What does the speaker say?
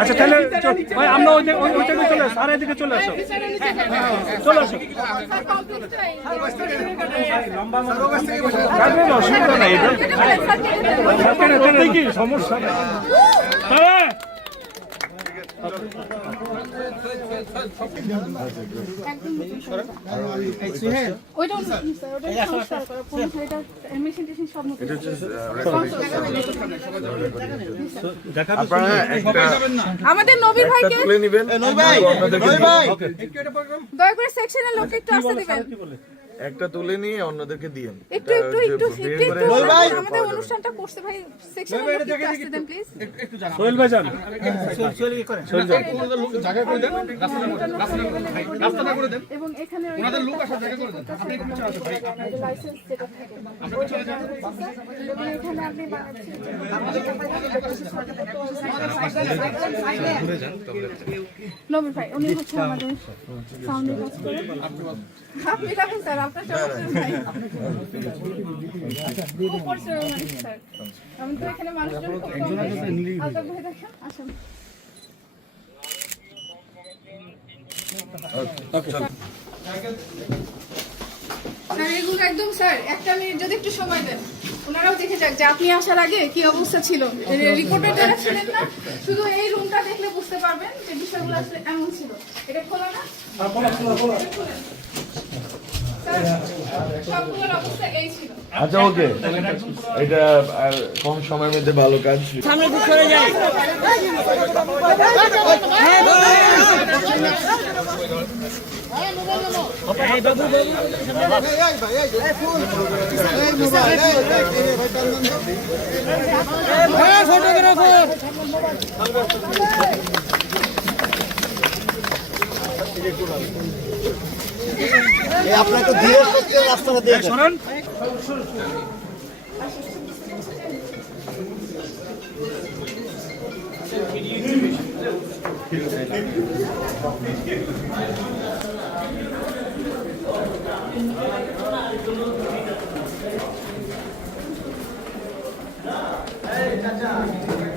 আচ্ছা তাহলে ভাই আমরা ওইদিকে চলে আসো, আর এদিকে চলে আসো, চলে আসো। অসুবিধা নাই, এটা কি সমস্যা নেই। আমাদের নবীর ভাইকে তুলে নেবেন। দয়া করে সেকশনের লোককে একটু আসতে দিবেন। একটা তুলে নিয়ে অন্যদেরকে দিয়েন। একটু আমাদের অনুষ্ঠানটা করতে ভাই সেকশনের লোককে আসতে দেন প্লিজ। সোহেল ভাই যান, জায়গা করে দেন, রাস্তাটা করে দেন এবং এখানে ওনাদের লোক আসার জায়গা করে দেন। আপনি একটু পিছনে আসুন ভাই, আপনাদের লাইসেন্স যেটা থাকে আমরা চলে যাব এবং এখানে আপনি নবীর ভাই উনি হচ্ছে আমাদের সাউন্ডের কাজ করে। আপনি রাখেন স্যার, আপনার ভাই স্যার, আমি তো এখানে মানুষজন খুব কম বেশি। আলতাফ ভাই দেখেন, আসুন। স্যার এগুলো একদম স্যার একটা মিনিট যদি একটু সময় দেন, ওনারাও দেখে যাক যে আপনি আসার আগে কি অবস্থা ছিল। রিপোর্টার যারা ছিলেন না, শুধু এই রুমটা দেখলে বুঝতে পারবেন যে বিষয়গুলো আসলে এমন ছিল। এটা খোলা না, সবগুলোর অবস্থা এই ছিল। আচ্ছা ওকে, এটা কম সময়ের মধ্যে ভালো কাজ। সামনে দিকে সরে যাই। আপনাকে ধীরে সুস্থে রাস্তাটা দিয়ে শোনেন।